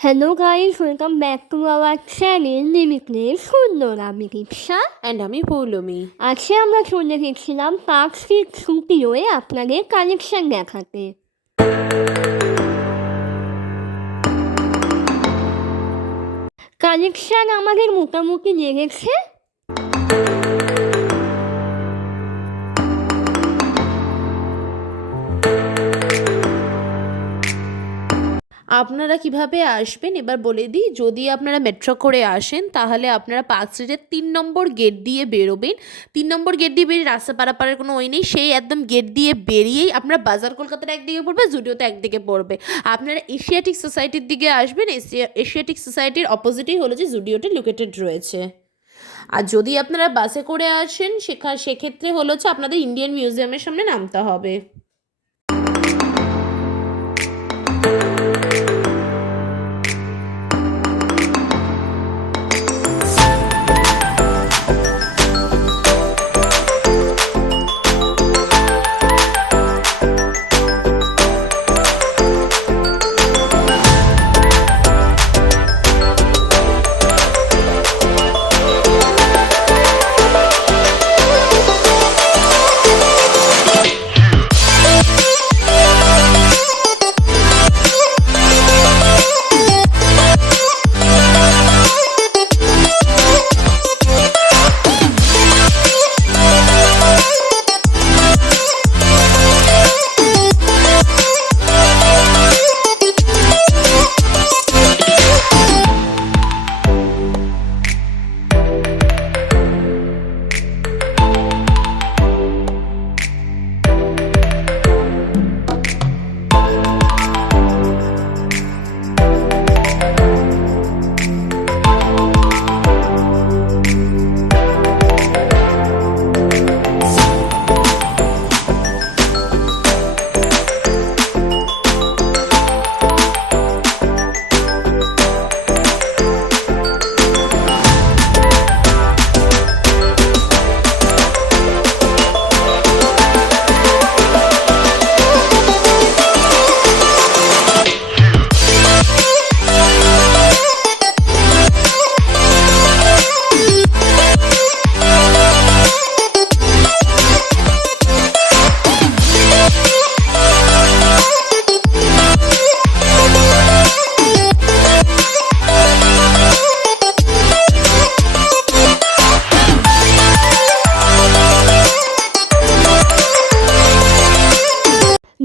Hello guys, welcome back to our channel Limitless সুন্দর। আমি রিপসা and আমি পৌলমি। আজকে আমরা চলে গেছিলাম পার্ক স্ট্রিট সুপিওয়ে আপনাদের কালেকশন দেখাতে। কালেকশন আমাদের মোটামুটি লেগেছে আপনারা কিভাবে আসবেন এবার বলে দিই। যদি আপনারা মেট্রো করে আসেন তাহলে আপনারা পার্ক স্ট্রিটের 3 নম্বর গেট দিয়ে বেরোবেন। 3 নম্বর গেট দিয়ে বেরিয়ে রাস্তা পারাপারের কোনো ওই নেই, সেই একদম গেট দিয়ে বেরিয়েই আপনারা বাজার কলকাতার একদিকে পড়বে, জুডিওতে একদিকে পড়বে। আপনারা এশিয়াটিক সোসাইটির দিকে আসবেন, এশিয়াটিক সোসাইটির অপোজিটেই হলো যে জুডিওটা লোকেটেড রয়েছে। আর যদি আপনারা বাসে করে আসেন সেক্ষেত্রে হলো হচ্ছে আপনাদের ইন্ডিয়ান মিউজিয়ামের সামনে নামতে হবে।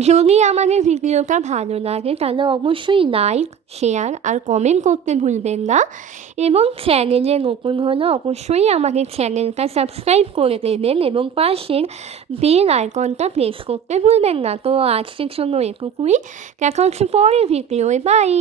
যদি আমাদের ভিডিওটা ভালো লাগে তাহলে অবশ্যই লাইক, শেয়ার আর কমেন্ট করতে ভুলবেন না, এবং চ্যানেলে নতুন হলে অবশ্যই আমাদের চ্যানেলটা সাবস্ক্রাইব করে দেবেন এবং পাশের বেল আইকনটা প্রেস করতে ভুলবেন না। তো আজকের জন্য এটুকুই, দেখা হচ্ছে পরের ভিডিওয়। বাই।